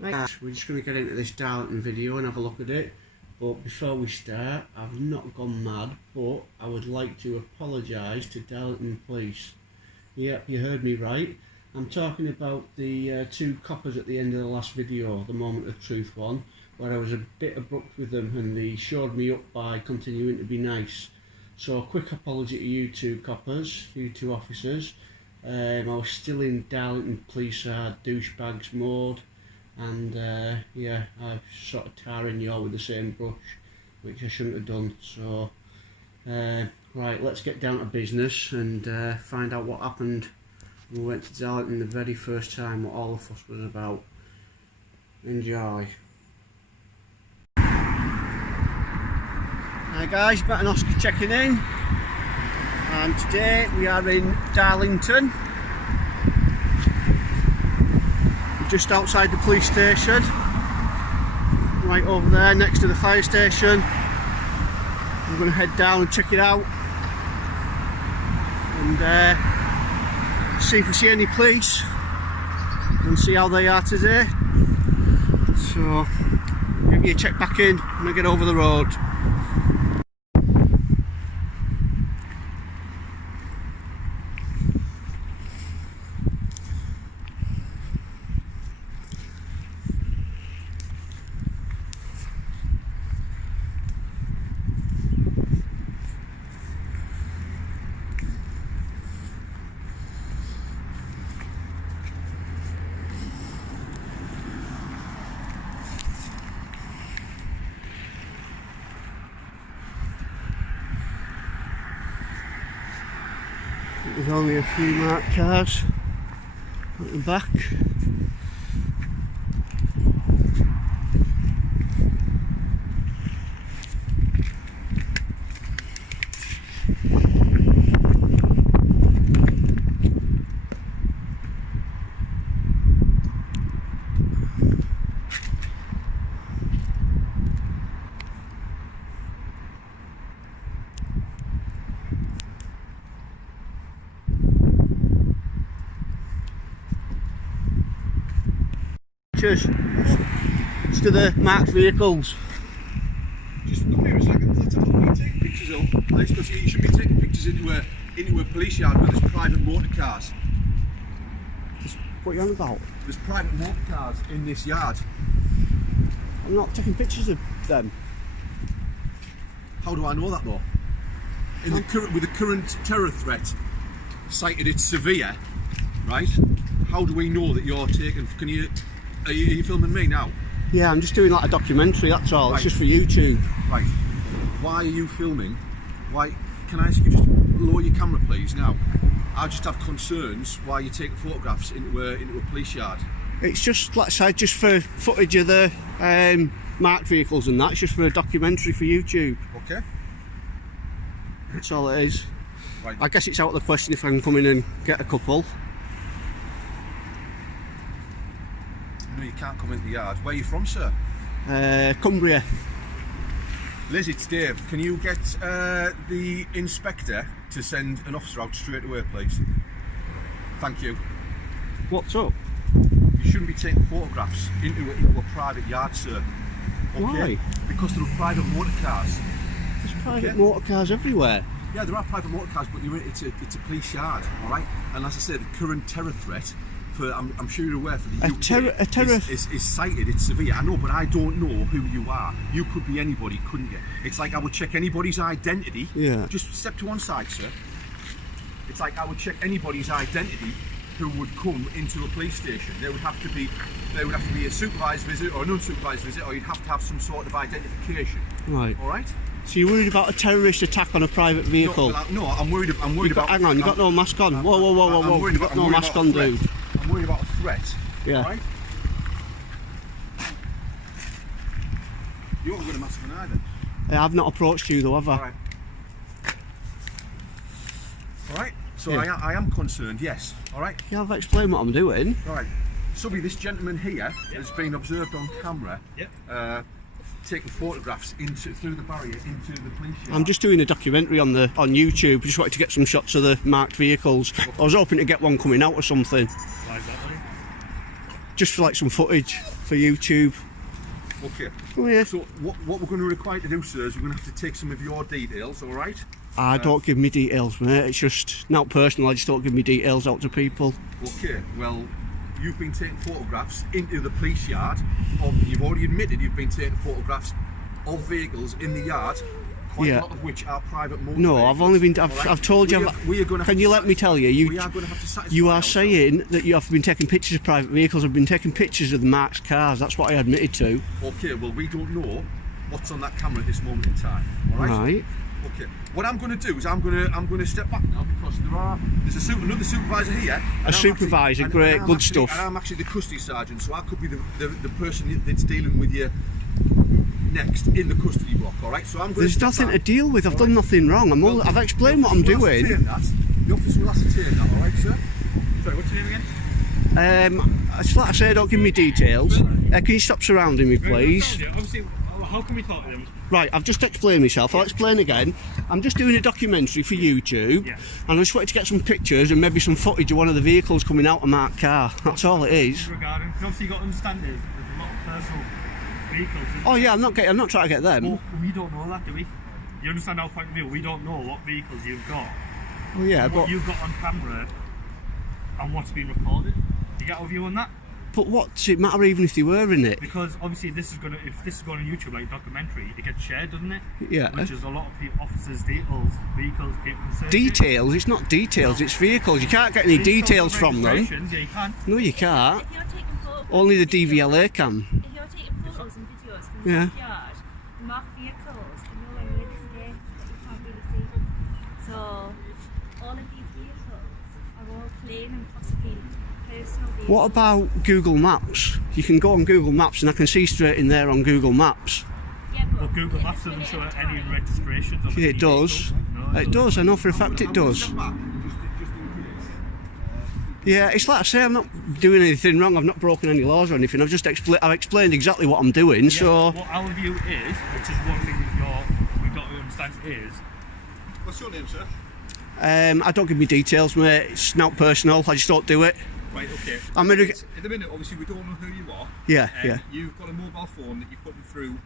Right, we're just going to get into this Darlington video and have a look at it, but before we start, I've not gone mad, but I would like to apologise to Darlington Police. Yep, you heard me right. I'm talking about the two coppers at the end of the last video, the Moment of Truth one, where I was a bit abrupt with them and they showed me up by continuing to be nice. So a quick apology to you two coppers, you two officers. I was still in Darlington Police douchebags mode. And yeah, I've sort of tarring you all with the same brush, which I shouldn't have done. So right, let's get down to business and find out what happened when we went to Darlington the very first time, what all the fuss was about. Enjoy. Hi guys, Matt and Oscar checking in, and today we are in Darlington, just outside the police station, right over there next to the fire station. We're going to head down and check it out and see if we see any police and see how they are today. So give you a check back in when I get over the road. There's only a few marked cars at the back. Cheers. Just to the marked vehicles. Just come here a second. Let's have a look. Taking pictures of this, because you should be taking pictures into a police yard where there's private motor cars. What are you on about? There's private motor cars in this yard. I'm not taking pictures of them. How do I know that though? With the current terror threat cited, it's severe, right? How do we know that you're taking? Are you filming me now? Yeah, I'm just doing like a documentary, that's all. Right. It's just for YouTube. Right. Why are you filming? Why? Can I ask you just lower your camera please now? I just have concerns why you're taking photographs into a police yard. It's just, like I said, just for footage of the marked vehicles and that. It's just for a documentary for YouTube. Okay. That's all it is. Right. I guess it's out of the question if I can come in and get a couple. No, you can't come into the yard. Where are you from, sir? Cumbria. Liz, it's Dave. Can you get the inspector to send an officer out straight away, please? Thank you. What's up? You shouldn't be taking photographs into a private yard, sir. Okay? Why? Because there are private motor cars. There's private motor cars everywhere. Yeah, there are private motor cars, but it's a police yard, all right? And as I say, the current terror threat, I'm sure you're aware, for the UK is cited, it's severe. I know, but I don't know who you are. You could be anybody, couldn't you? It's like I would check anybody's identity. Yeah. Just step to one side, sir. It's like I would check anybody's identity who would come into a police station. There would have to be a supervised visit or an unsupervised visit, or you'd have to have some sort of identification. Right. All right. So you're worried about a terrorist attack on a private vehicle? No, I'm worried about. Hang on, you've got no mask on. Whoa! You've got no mask on, dude. I'm worried about a threat. Yeah. Right? You haven't got a mask on either. Yeah, I've not approached you though, have I? Alright. Alright, so yeah. I am concerned, yes. Alright? Yeah, I've explained what I'm doing. Alright. Subby, this gentleman here has been observed on camera taking photographs through the barrier into the police yard. I'm just doing a documentary on YouTube. Just wanted to get some shots of the marked vehicles. I was hoping to get one coming out or something. Like that, just for like some footage for YouTube. Okay. Oh, yeah. So what we're going to require to do, sir, is we're going to have to take some of your details, all right? Don't give me details, mate. It's just not personal. I just don't give me details out to people. Okay. Well, you've been taking photographs into the police yard. You've already admitted you've been taking photographs of vehicles in the yard. Quite a lot of which are private motor No, vehicles. I've only been. I've told you. Can you let me tell you? We are going to have to satisfy You are ourselves. saying that you have been taking pictures of private vehicles. I've been taking pictures of the marked cars. That's what I admitted to. Okay. Well, we don't know what's on that camera at this moment in time. All right. Right. Okay. What I'm going to do is I'm going to step back now because there's another supervisor here. A supervisor, great, good stuff. And I'm actually the custody sergeant, so I could be the person that's dealing with you next in the custody block. All right. So I'm going. There's nothing to deal with. I've done nothing wrong. I've explained what I'm doing. The officer will ascertain that. All right, sir. Sorry, what's your name again? It's like I say, don't give me details. Can you stop surrounding me, please? Obviously, how can we talk to them? Right, I've just explained myself. I'll explain again. I'm just doing a documentary for YouTube, and I just wanted to get some pictures and maybe some footage of one of the vehicles coming out of a marked car. That's all it is. Regarding, obviously, you got to understand there's a lot of personal vehicles. Oh yeah, I'm not trying to get them. Well, we don't know that, do we? You understand our point of view? We don't know what vehicles you've got. Oh yeah, what but you've got on camera and what's been recorded. You get our view on that? But what does it matter even if they were in it? Because obviously if this is going on YouTube like documentary, it gets shared, doesn't it? Yeah. Which is a lot of people, officers' details, vehicles, people can say. Details? It's not details, it's vehicles. You can't get any details from them. Yeah, you can. No, you can't. If you're taking photos, Only the DVLA can. if you're taking photos and videos from the Yeah. backyard, marked vehicles, and you're in this state that you can't really see. So all of these vehicles are all plain and possibly personal vehicles. What about Google Maps? You can go on Google Maps and I can see straight in there on Google Maps. Yeah, But Google Maps doesn't show any registrations of It does. It does, I know for a fact it does. Yeah, it's like I say, I'm not doing anything wrong, I've not broken any laws or anything, I've explained exactly what I'm doing, so... What our view is, which is one thing that we've got to understand is... What's your name, sir? I don't give me details, mate, it's not personal, I just don't do it. Right, okay. At the minute, obviously, we don't know who you are. Yeah, yeah. You've got a mobile phone that you're putting through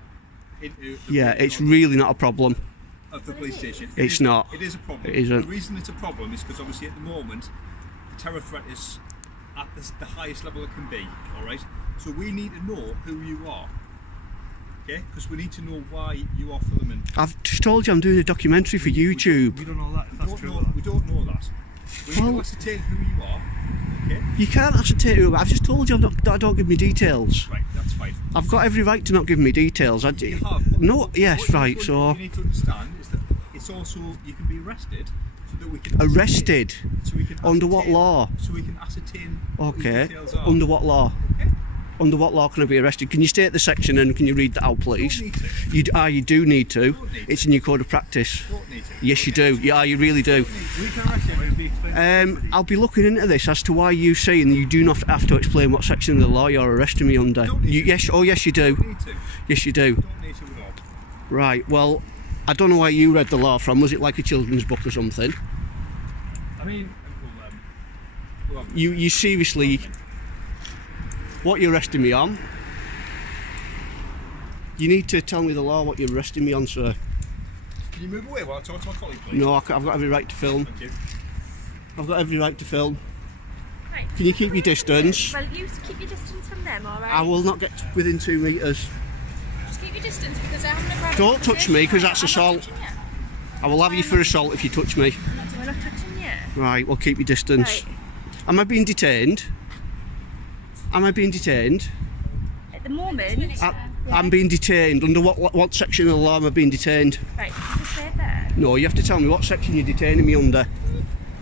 into the Yeah, it's really not a problem. of the police station. It's not. It is a problem. It isn't. The reason it's a problem is because obviously at the moment the terror threat is at the highest level it can be. All right. So we need to know who you are. Okay, because we need to know why you are filming. I've just told you I'm doing a documentary for YouTube. We don't know that, if that's true. We don't know that. We need to ascertain who you are. Okay. You can't ascertain who I've just told you I don't give me details. Right, that's fine. I've got every right to not give me details. You have. No, yes, right, What so... you need to understand is that it's also, you can be arrested so that we can... Arrested? So we can Under what law? So we can ascertain what the Okay, details are. under what law? Okay. Under what law can I be arrested? Can you state the section and can you read that out, please? You don't need to. You do need to. Don't need It's in your code of practice. Don't need to. Yes, you do. Yeah, you really do. We can arrest you, but it'll be explained. I'll be looking into this as to why you say and you do not have to explain what section of the law you're arresting me under. Don't need to. Yes, oh yes you do. Don't need to. Yes you do. Don't need to at all. Right, well, I don't know where you read the law from. Was it like a children's book or something? I mean, You seriously... What you're arresting me on? You need to tell me the law, what you're arresting me on, sir. Can you move away while I talk to my colleague, please? No, I've got every right to film. Thank you. I've got every right to film. Right. Can you keep your distance? Well, you keep your distance from them, alright? I will not get within 2 metres. Just keep your distance because I haven't a right. Don't touch me, 'cause that's I'm assault. not touching you. I will have you for assault if you touch me. I'm not touching you. Right, well keep your distance. Right. Am I being detained? Am I being detained? At the moment, I'm being detained. Under what section of the law am I being detained? right, you just stay there. No, you have to tell me what section you're detaining me under.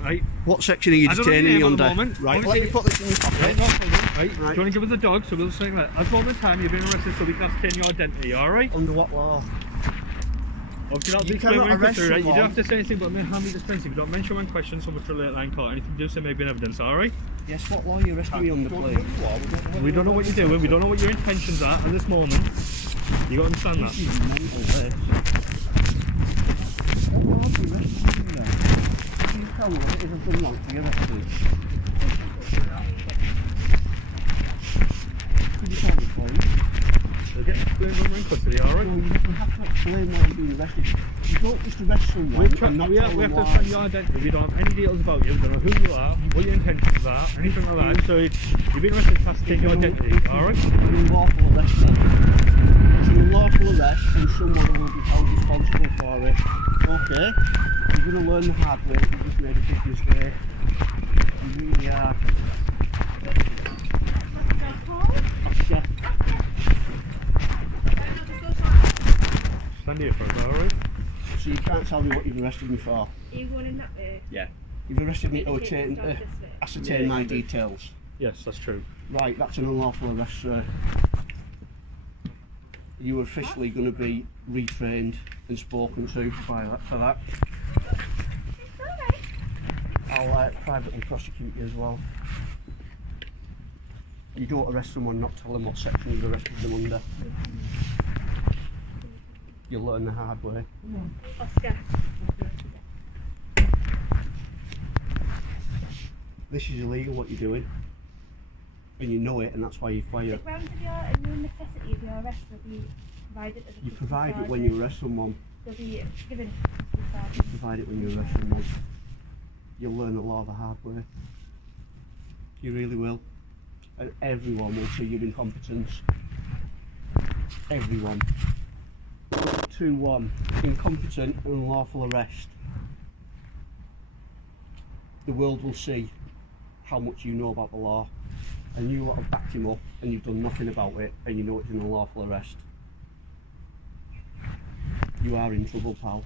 right. What section are you I don't know detaining me your name under? at the moment. Right, Obviously- let me put this in your pocket. Right, no problem. Right. Right. Do you want to give us a dog? So we'll say that. At the moment in time, you've been arrested so we can ascertain your identity, alright? Under what law? Obviously, that's You explain cannot when we arrest go through, right? You someone. don't have to say anything but how many dispense. If you don't mention one question, so much for late line court. Anything you do say may be an evidence, alright? Yes, what law are you arresting me under, please? We don't know what you're doing, we don't know what your intentions are at this moment. You got to understand that. This is mental, this. What law are you arresting me under? Can you tell me what it is I've done wrong to be arrested? They'll get explained when we're in custody, alright? No, you have to explain why you're being arrested. You don't just arrest someone and not we tell have them to why. find your identity. We don't have any details about you. We don't know who you are, what your intentions are, anything like that. So you've been arrested past take your identity, alright? It's an unlawful arrest then. It's an unlawful arrest and someone will be held responsible for it. Okay? You're going to learn the hard way. You just made a big mistake. You really are. Oscar. Stand here for us, alright? So you can't tell me what you've arrested me for. Are you going in that way? Yeah. You've arrested me to Take the dog this way. ascertain my details. Yes, that's true. Right, that's an unlawful arrest, sir. You are officially going to be retrained and spoken to for that. It's alright. I'll privately prosecute you as well. You don't arrest someone, not tell them what section you've arrested them under. You'll learn the hard way. Oscar. This is illegal what you're doing. And you know it, and that's why you fire. The grounds of your necessity of your arrest will be provided as a You provide it custody when sergeant. you arrest someone. They'll be given to the You sergeant. provide it when you arrest someone. You'll learn the law the hard way. You really will. And everyone will see your incompetence. Everyone. 2-1. Incompetent and unlawful arrest. The world will see how much you know about the law. And you lot have backed him up and you've done nothing about it and you know it's an unlawful arrest. You are in trouble, pal.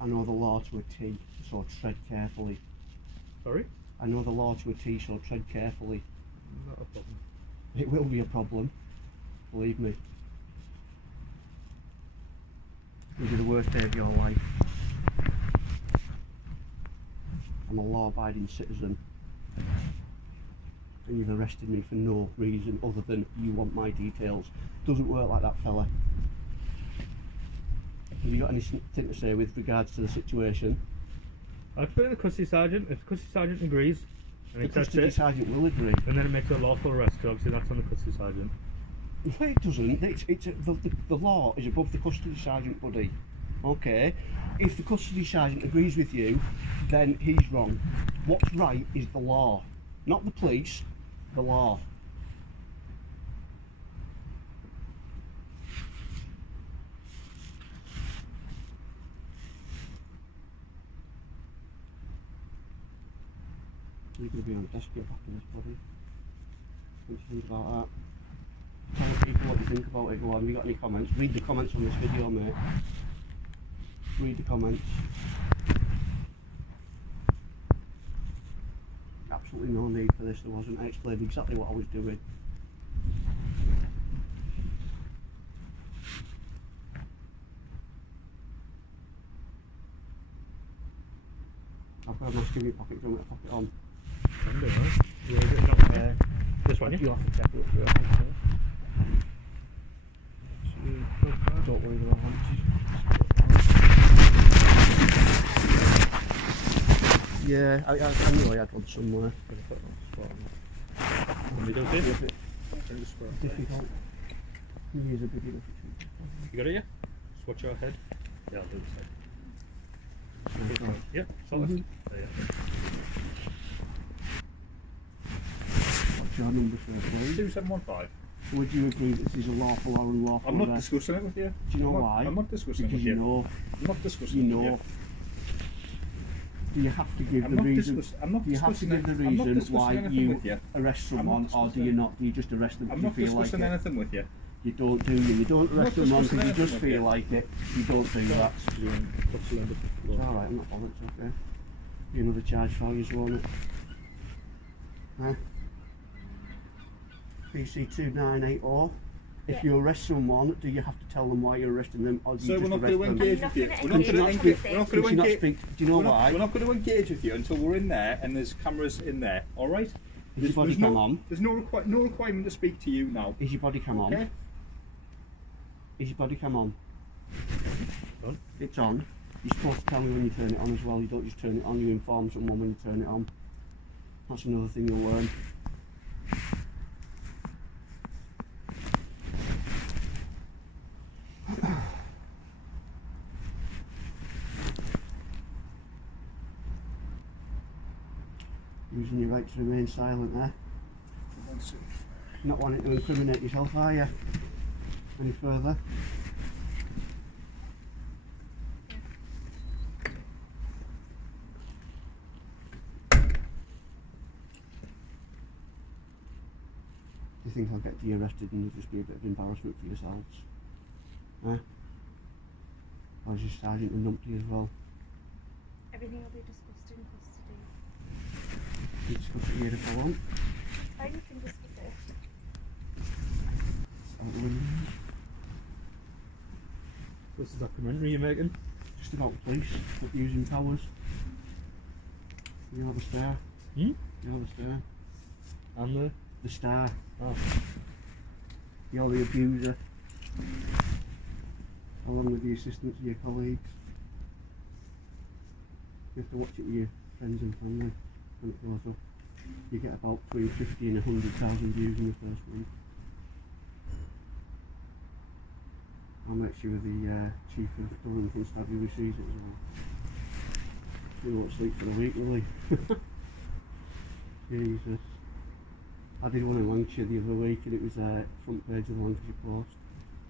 I know the law to a T, so tread carefully. Sorry? I know the law to a T, so tread carefully. Not a problem. It will be a problem, believe me. It'll be the worst day of your life. I'm a law-abiding citizen. And you've arrested me for no reason other than you want my details. Doesn't work like that, fella. Have you got anything to say with regards to the situation? I'll explain to the custody sergeant. If the custody sergeant agrees and The accepts custody it, sergeant will agree. and then it makes it a lawful arrest, so obviously that's on the custody sergeant. No, it doesn't. The law is above the custody sergeant, buddy. Okay? If the custody sergeant agrees with you, then he's wrong. What's right is the law. Not the police, the law. You're going to be on a desk job after this, buddy. What do you think about that? Tell people what you think about it. Go on, have you got any comments? Read the comments on this video, mate. Read the comments. Absolutely no need for this, there wasn't. I explained exactly what I was doing. I've got a mask in my pocket, do you want me to pop it on? Can do, right? You want to get it on? This one, You yeah? have to check it. Don't worry about it. Yeah, I knew I had one somewhere. We don't see it. Difficult. Use a big enough. You got it, yeah? Just watch your head. Yeah, I'll do the same. Yeah, solid. There you go. What's your number, sir, please? 2715. Would you agree that this is a lawful or unlawful I'm not arrest? discussing it with you. Do you know why? I'm not discussing it Because with you you. know. I'm not discussing You it know. with you. Do you have to give I'm the not reason? discuss- I'm not Do you have to discussing give the it- I'm not reason discussing why anything you with you. arrest I'm not someone, or do discussing- you not? Do you just arrest them I'm because not you feel like discussing it? anything with you. You don't, do you? You don't I'm arrest not someone discussing because you anything just with feel you. like it. You don't do that. It's alright, I'm not bothered, it's okay. Be another charge for you, won't it? Huh? PC 2980. If you arrest someone, do you have to tell them why you're arresting them, or do So you we're just not arrest going them? to engage with you. I'm We're not not gonna going to engage. engage. We're not Can going you to not engage. speak? Do you know why? We're not going to engage with you until we're in there and there's cameras in there. All right? Is your body cam on? There's no requirement to speak to you now. Is your body cam on? Okay? Is your body cam on? On. It's on. You're supposed to tell me when you turn it on as well. You don't just turn it on, you inform someone when you turn it on. That's another thing you'll learn. Using your right to remain silent there. Not wanting to incriminate yourself, are you? Any further? Do you think I'll get arrested and it'll just be a bit of embarrassment for yourselves? Huh? Or is your sergeant a numpty as well? Everything will be discussed in custody. You discuss it here if I want. How do you think this was it? What's the documentary you're making? Just about police abusing powers. You know the star? Hmm? You know the star? And The star. oh. You're the abuser. Along with the assistants of your colleagues. You have to watch it with your friends and family when it goes up. You get about between 50 and 100,000 views in the first week. I'll make sure the chief of Darlington Incident sees it as well. He won't sleep for a week, will he? Jesus. I did one in Lancashire the other week and it was front page of the Lancashire Post.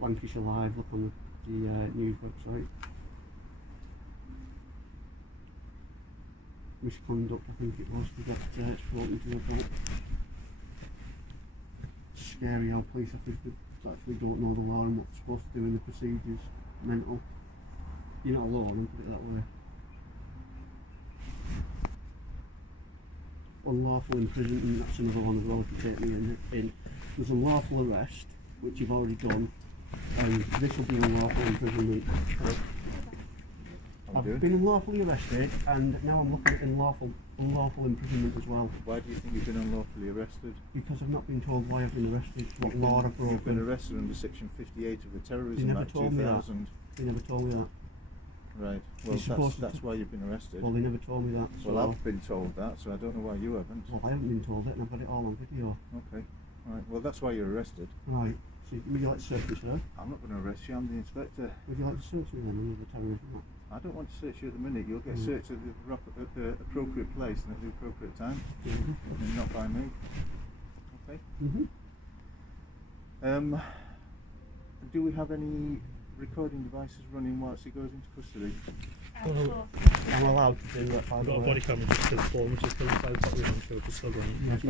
Lancashire Live, look on the news website. Misconduct, I think it was, we got spoken to about. Scary how police officers actually don't know the law and what they're supposed to do in the procedures. Mental. You're not alone, put it that way. Unlawful imprisonment, that's another one as well if you take me in. There's unlawful arrest, which you've already done, and this will be unlawful imprisonment. I've been unlawfully arrested and now I'm looking at unlawful imprisonment as well. Why do you think you've been unlawfully arrested? Because I've not been told why I've been arrested, what law I've broken. You've been arrested under section 58 of the Terrorism Act 2000. They never told me that. Right, well that's why you've been arrested. Well, they never told me that. So well, I've been told that, so I don't know why you haven't. Well, I haven't been told it and I've got it all on video. Okay, right, well that's why you're arrested. Right, so would you like to search me, sir? I'm not going to arrest you, I'm the inspector. Would you like to search me then under the Terrorism Act? I don't want to search you at the minute. You'll get searched at the appropriate place and at the appropriate time, and not by me. Okay. Do we have any recording devices running whilst he goes into custody? I'm allowed to do that. I've got a body camera just to the phone, which is still inside the room, so it's still running. Yes,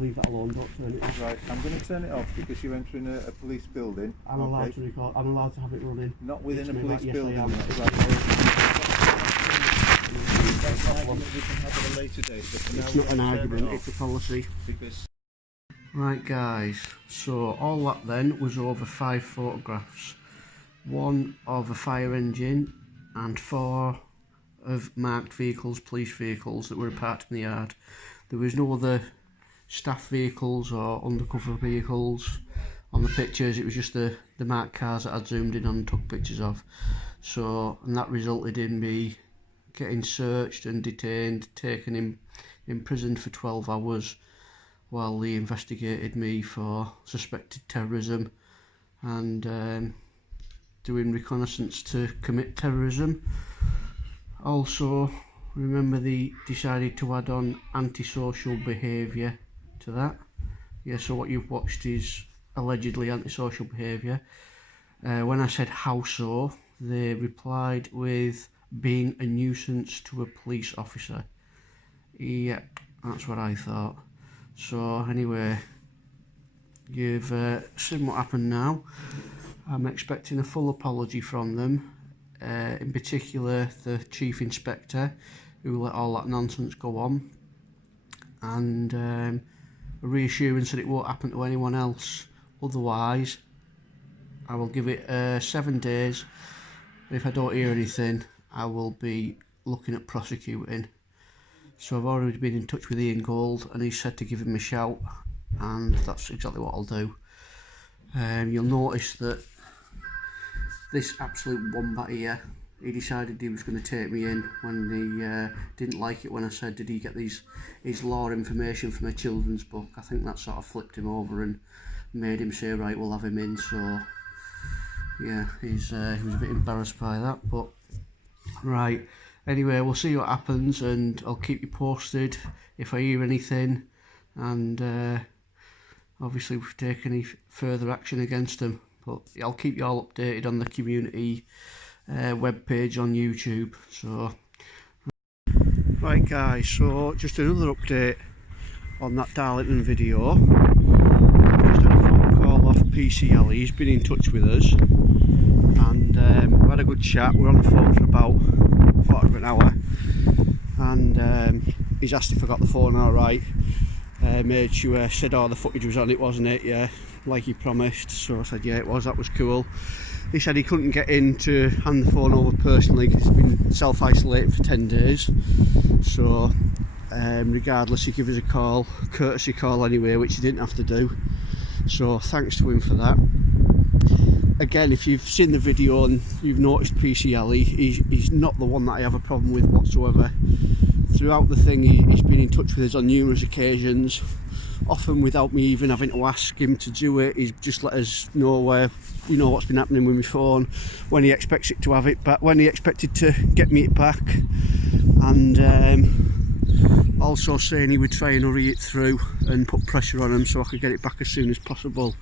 leave that alone, don't turn it off. Right, I'm going to turn it off because you're entering a police building. I'm allowed to record, I'm allowed to have it running. Not within a police building. Yes, I am. That's an argument we can have at a later date. It's not an argument, it's a policy. Because right guys, so all that then was over 5 photographs. 1 of a fire engine and 4 of marked vehicles, police vehicles that were parked in the yard. There was no other staff vehicles or undercover vehicles on the pictures. It was just the marked cars that I'd zoomed in on and took pictures of. So, and that resulted in me getting searched and detained, taken imprisoned for 12 hours while they investigated me for suspected terrorism and doing reconnaissance to commit terrorism. Also, remember they decided to add on antisocial behaviour to that. Yeah, so what you've watched is allegedly antisocial behaviour. When I said how so, they replied with being a nuisance to a police officer. Yeah, that's what I thought. So anyway, you've seen what happened now. I'm expecting a full apology from them, in particular the Chief Inspector who let all that nonsense go on, and a reassurance that it won't happen to anyone else. Otherwise, I will give it 7 days. If I don't hear anything, I will be looking at prosecuting. So I've already been in touch with Ian Gold and he said to give him a shout, and that's exactly what I'll do. You'll notice that this absolute wombat here, he decided he was going to take me in when he didn't like it when I said did he get his law information from a children's book. I think that sort of flipped him over and made him say right, we'll have him in. So yeah, he was a bit embarrassed by that, but right. anyway, we'll see what happens, and I'll keep you posted if I hear anything, and obviously if we take any further action against them. But I'll keep you all updated on the community webpage on YouTube. So right guys, so just another update on that Darlington video. I've just had a phone call off PCL. He's been in touch with us, and we had a good chat. We were on the phone for about a quarter of an hour, and he's asked if I got the phone all right. Made sure, said the footage was on it, wasn't it? Yeah, like he promised. So I said yeah, it was. That was cool. He said he couldn't get in to hand the phone over personally because he's been self-isolated for 10 days. So regardless, he gave us a call, courtesy call anyway, which he didn't have to do. So thanks to him for that. Again, if you've seen the video and you've noticed PCL, he's not the one that I have a problem with whatsoever. Throughout the thing, he's been in touch with us on numerous occasions, often without me even having to ask him to do it. He's just let us know what's been happening with my phone, when he expects it to have it back, when he expected to get me it back, and also saying he would try and hurry it through and put pressure on him so I could get it back as soon as possible.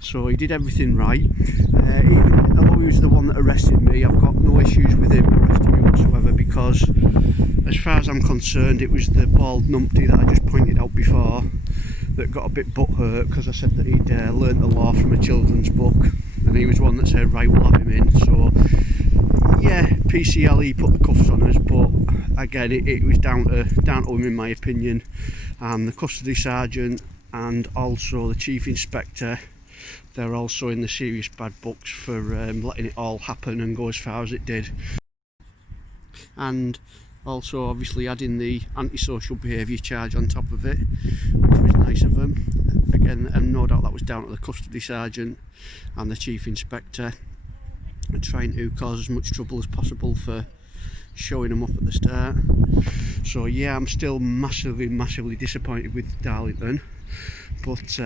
So he did everything right. Even although he was the one that arrested me, I've got no issues with him arresting me whatsoever, because as far as I'm concerned, it was the bald numpty that I just pointed out before that got a bit butthurt because I said that he'd learnt the law from a children's book, and he was one that said right, we'll have him in. So yeah, PCL, he put the cuffs on us, but again it was down to him in my opinion, and the custody sergeant and also the chief inspector, they're also in the serious bad books for letting it all happen and go as far as it did. And also obviously adding the antisocial behaviour charge on top of it, which was nice of them. Again, and no doubt that was down to the custody sergeant and the chief inspector, trying to cause as much trouble as possible for showing them up at the start. So yeah, I'm still massively disappointed with Darlington, but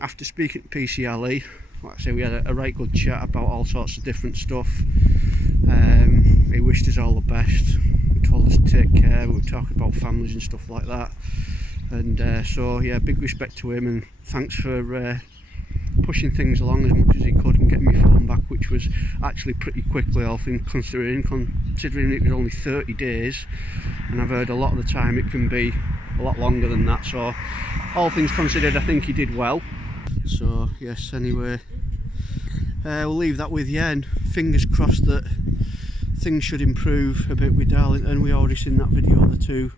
after speaking to PCLE, like I say, we had a right good chat about all sorts of different stuff. He wished us all the best, told us to take care, we were talking about families and stuff like that, and so yeah, big respect to him, and thanks for pushing things along as much as he could and getting my phone back, which was actually pretty quickly, all things considering it was only 30 days, and I've heard a lot of the time it can be a lot longer than that. So all things considered, I think he did well. So yes, anyway, we'll leave that with you, and fingers crossed that things should improve a bit with Darlington. We already seen that video of the two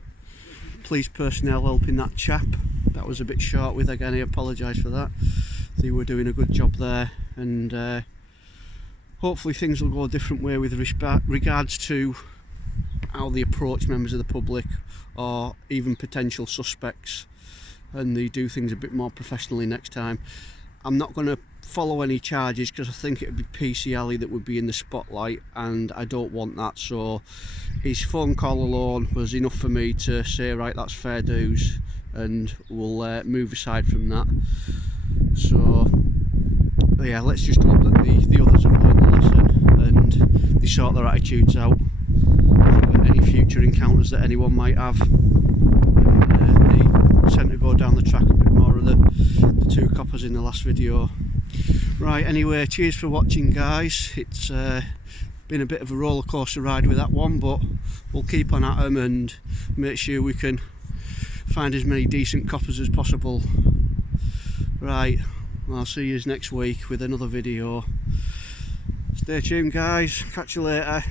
police personnel helping that chap. That was a bit short with, again I apologise for that. They were doing a good job there, and hopefully things will go a different way with regards to how they approach members of the public or even potential suspects, and they do things a bit more professionally next time. I'm not going to follow any charges because I think it would be PCLE that would be in the spotlight, and I don't want that. So his phone call alone was enough for me to say right, that's fair dues, and we'll move aside from that. So yeah, let's just hope that the others have learned the lesson and they sort their attitudes out for any future encounters that anyone might have, and they tend to go down the track a bit more of the two coppers in the last video. Right, anyway, cheers for watching guys. It's been a bit of a roller coaster ride with that one, but we'll keep on at them and make sure we can find as many decent coppers as possible. Right, I'll see you next week with another video. Stay tuned guys, catch you later.